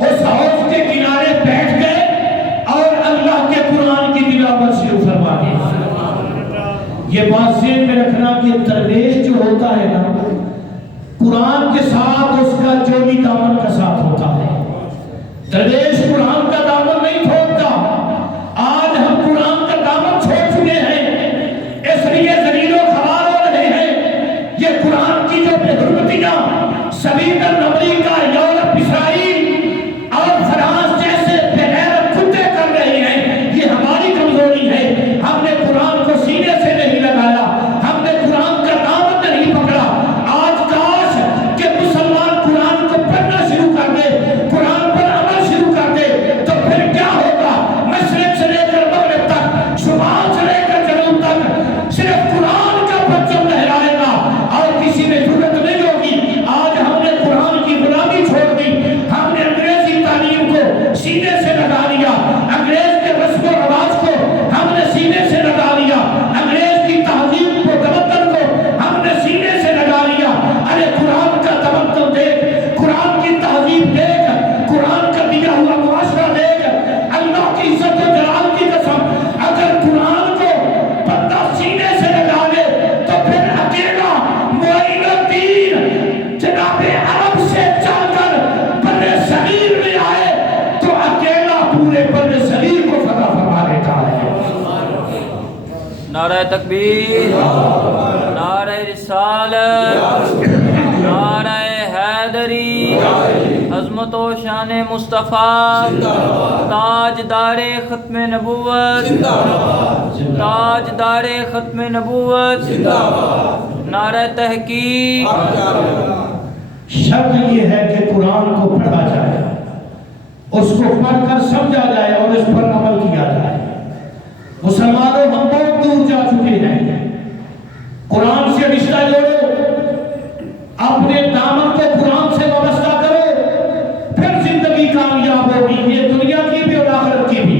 اس حوض کے کنارے بیٹھ گئے اور اللہ کے قرآن کی تلاوت شروع فرما دی۔ یہ بات ذہن میں رکھنا کہ درویش جو ہوتا ہے نا، قرآن کے ساتھ اس کا جولی دامن کا ساتھ ہوتا ہے۔ درویش قرآن کا دامن نہیں چھوڑتا۔ آج ہم قرآن کا دامن چھوڑ چکے ہیں، اس لیے ذلیل و خوار ہو رہے ہیں۔ یہ قرآن کی جو بے حرمتیاں سویڈن، امریکہ، یورپ، اسرائیل اور فرانس جیسے بے غیرت کتے کر رہے ہیں، یہ ہماری کمزوری ہے۔ ہم نے قرآن کو سینے سے نہیں لگایا، ہم نے قرآن کا دامن نہیں پکڑا۔ آج کاش کہ مسلمان قرآن کو پڑھنا شروع کر دے، قرآن پر عمل شروع کر دے، تو پھر کیا ہوگا؟ مشرق سے لے کر مغرب تک، شمال سے لے کر جنوب تک صرف قرآن کا پرچم لہرائے گا اور کسی میں ضرورت نہیں ہوگی۔ آج ہم نے قرآن کی غلامی چھوڑ دی، ہم نے انگریزی تعلیم کو سینے سے لگا لیا، انگریز کے رسم و رواج کو ہم نے سینے سے لگا لیا، انگریز کی تہذیب کو، تمدن کو ہم نے سینے سے لگا لیا۔ ارے قرآن کا تمدن دیکھ، قرآن کی تہذیب دیکھ، قرآن کا دیا ہوا معاشرہ دیکھ۔ اللہ کی عزت و جلال کی قسم، اگر قرآن کو بندہ سینے سے لگا لے تو پھر اکیلا معین الدین جناب عرب سے چل کر بر صغیر میں آئے تو اکیلا پورے بر صغیر کو فتح فرما دیتا ہے۔ نعرہ تکبیر، نعرہ رسالت، نعرہ حیدری، عظمت و شان مصطفیٰ، تاجدار ختم نبوت، تاجدار ختم نبوت، نعرہ تحقیق۔ شرط یہ ہے کہ قرآن کو پڑھا جائے، اس کو پڑھ کر سمجھا جائے اور اس پر عمل کیا جائے۔ مسلمانوں ہم بہت دور جا چکے ہیں۔ قرآن سے رشتہ جوڑو، اپنے دامن کو قرآن سے وابستہ کرو، پھر زندگی کامیاب ہوگی، یہ دنیا کی بھی اور آخرت کی بھی۔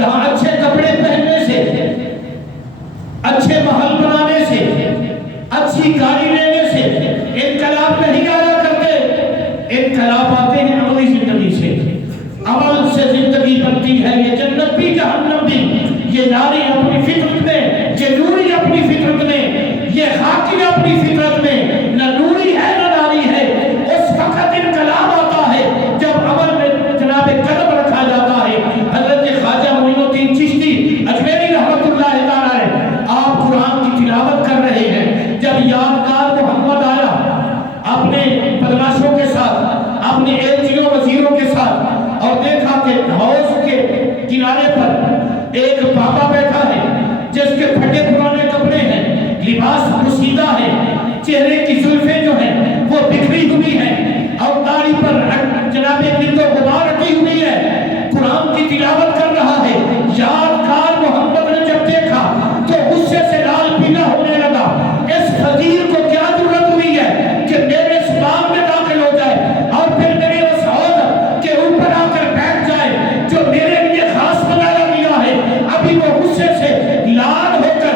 یہاں اچھے کپڑے پہننے سے، اچھے محل بنانے سے، اچھی گاڑی لینے سے انقلاب نہیں آیا کرتے۔ انقلاب آتے ہیں عملی زندگی سے، عمل سے زندگی بنتی ہے۔ یہ جنت بھی جہنم بھی، یہ ناری اپنی فطرت میں، یہ نوری اپنی فطرت میں، یہ خاکی اپنی فطرت میں، نہ نوری ہے نہ ناری ہے۔ اس وقت انقلاب آتا ہے جب عمل میں جناب قدم رکھا جاتا ہے۔ حضرت خواجہ معین الدین چشتی اجمیری رحمت اللہ تعالی، آپ قرآن کی تلاوت کر رہے ہیں، جب یادگار محمد آیا اپنے بدماشوں کے ساتھ، اپنے ایلچیوں وزیروں کے ساتھ، اور دیکھا کہ حوض کے کنارے پر ایک بابا بیٹھا ہے جس کے پھٹے پرانے کپڑے ہیں، لباس پوشیدہ ہے، چہرے کی زلفیں جو ہیں وہ بکھری ہوئی ہیں اور داڑھی پر جناب گرد و غبار رکھی ہوئی ہے، قرآن کی تلاوت کر رہا ہے۔ یادگار محمد نے جب دیکھا تو غصے سے لال پیلا ہونے لگا۔ اس فقیر کو کیا ضرورت ہوئی ہے کہ میرے اس باغ میں داخل ہو جائے اور پھر میرے اس حوض کے اوپر آ کر بیٹھ جائے جو میرے لیے خاص بنایا گیا ہے۔ ابھی وہ غصے سے لال ہو کر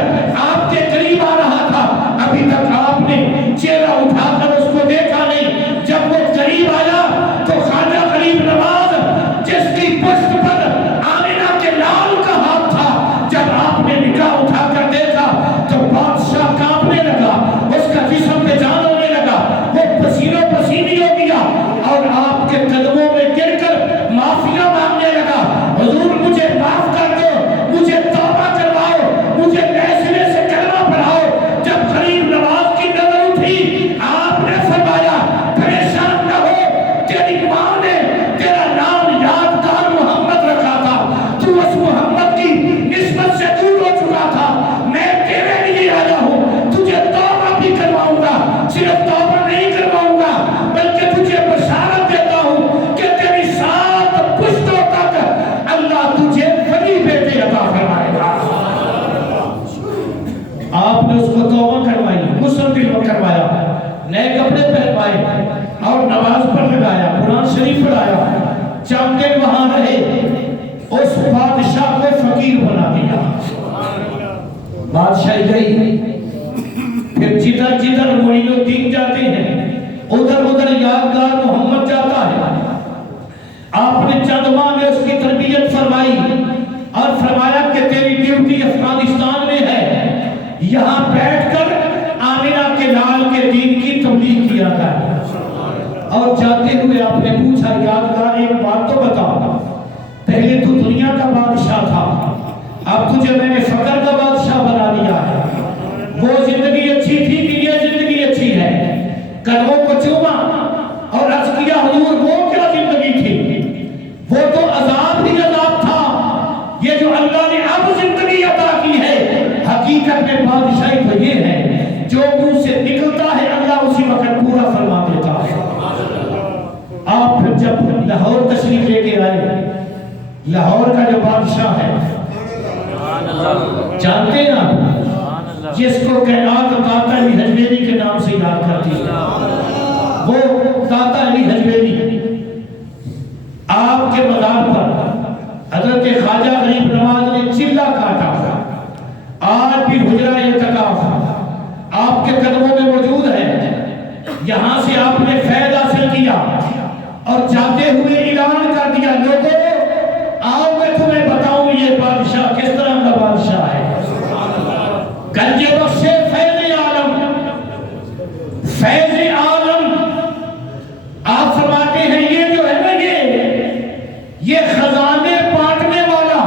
آپ کے قریب آ رہا تھا، ابھی تک آپ نے چہرہ اٹھا کر اس کو دیکھا نہیں۔ جب وہ قریب آیا تو خواجہ غریب نواز جس کی پشت پر آمنہ کے لال کا ہاتھ تھا، جب آپ نے نگاہ اٹھا کر دیکھا تو بادشاہ کانپنے لگا، اس کا جسم پہ جان ہونے لگا، وہ پسینوں پسینی ہو گیا اور آپ کے قدموں میں گر کر معافیاں مانگنے لگا۔ حضور مجھے معاف کر دو، مجھے توبہ کرواؤ، مجھے نئے سرے سے کلمہ پڑھاؤ۔ جب غریب نواز کی نظر اٹھی آپ نے فرمایا پریشان نہ ہو، تیری ماں نے تیرا نام یادگار محمد رکھا تھا، تو اس محمد کی نسبت سے دور ہو چکا تھا، میں تیرے لیے آیا ہوں، تجھے توبہ بھی کرواؤں گا، صرف توبہ نہیں کرواؤں گا بلکہ تجھے بشارت دیتا ہوں کہ تیری 7 پشتوں تک اللہ تجھے ولی بیٹے عطا فرمائے گا۔ آپ نے اس کو توبہ کروائی، غسل بھی کروایا، نئے کپڑے پہنوائے اور نماز پر لگایا، قرآن شریف پڑھایا، چند دن وہاں رہے، اس بادشاہ کو فقیر بنا دیا۔ بادشاہ گئی، پھر جدھر جدھر معین الدین جاتے ہیں ادھر ادھر یادگار محمد جاتا ہے۔ اور فرمایا کہ تیری ڈیوٹی افغانستان میں ہے، یہاں بیٹھ کر آمنہ کے لال کے دین کی تبلیغ کیا ہے۔ اور جاتے ہوئے آپ نے پوچھا یادگار ایک بات تو بتا، پہلے تو دنیا کا بادشاہ تھا، اب تجھے میں نے فقر کا بادشاہ بنا دیا ہے۔ وہ زندگی اچھی تھی کہ یہ زندگی اچھی ہے؟ قدموں کو چوما اور عرض کیا حضور وہ کیا زندگی تھی؟ وہ تو عذاب ہی عذاب تھا، یہ جو اللہ نے اب زندگی عطا کی ہے حقیقت میں بادشاہی تو یہ ہے جو منہ سے نکلتا ہے اللہ اسی وقت پورا فرما دیتا ہے۔ آپ پھر جب لاہور تشریف لے کے آئے، لاہور کا جو بادشاہ ہے جانتے ہیں آپ، جس کو کائنات داتا علی حجویری کے نام سے یاد کرتی ہے، وہ داتا علی حجویری آپ کے مزار پر حضرت خواجہ غریب نواز نے چلہ کاٹا، آج بھی حجرہ اعتکاف آپ کے قدموں میں موجود ہے، یہاں سے آپ نے فیض حاصل کیا اور جاتے ہوئے اعلان کر دیا لوگوں آؤ میں تمہیں بتاؤں یہ بادشاہ کس طرح کا بادشاہ ہے۔ گنج بخش فیض عالم، فیض عالم، آپ فرماتے ہیں یہ جو ہے نا یہ خزانے بانٹنے والا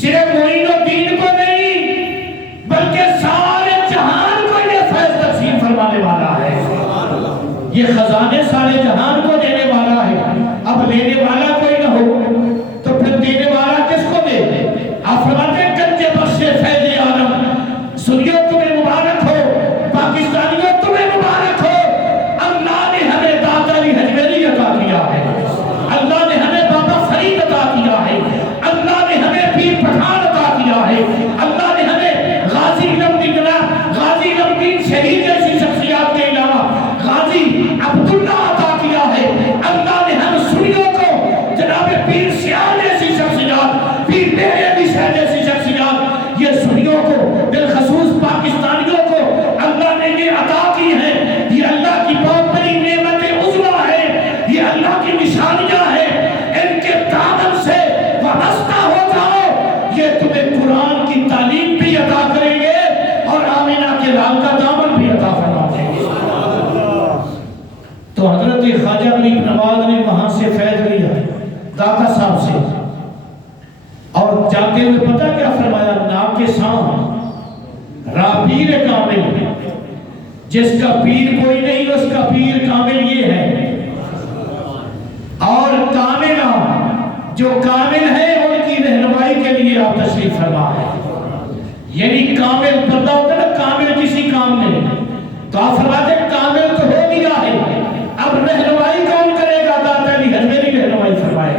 صرف معین الدین کو نہیں بلکہ سارے جہان کو یہ فیض تقسیم فرمانے والا ہے۔ یہ خزانے سارے جہان کو دینے والا ہے، اب لینے والا کوئی نہ ہو تو پھر دینے والا کس کو دے؟ آپ فرماتے ہیں گنج بخش فیض عالم، سنیو تمہیں مبارک ہو، پاکستانیوں تمہیں مبارک ہو، اللہ نے ہمیں داتا علی حجویری عطا کیا ہے، اللہ نے ہمیں بابا فرید عطا کیا ہے، اللہ نے ہمیں پیر پٹھان عطا کیا ہے، اللہ نے ہمیں غازی علم دین شہید جیسی شخصیات کے علاوہ غازی عبداللہ عطا کیا ہے، اللہ نے ہم سنیوں کو جناب پیر سیال جیسی شخصیات، پیر میرے علی شاہ جیسی شخصیات، یہ سنیوں کو بالخصوص پاکستانیوں کو اللہ نے یہ عطا کی ہے۔ یہ اللہ کی بہت بڑی نعمت عظمیٰ ہے، یہ اللہ کی نشانیاں ہیں، ان کے دامن سے وابستہ ہو جاؤ، یہ تمہیں قرآن کی تعلیم بھی عطا کریں گے اور آمنہ کے لال کا دامن بھی عطا فرما دیں گے۔ تو حضرت خواجہ غریب نواز نے وہاں سے فیض لیا داتا صاحب سے، اور جاتے ہوئے پتہ کیا فرمایا؟ ناکساں را پیر کامل، جس کا پیر کوئی نہیں اس کا پیر کامل یہ ہے، اور کاملہ جو کامل ہے ان کی رہنمائی کے لیے آپ تشریف فرما ہے، یعنی کامل بندہ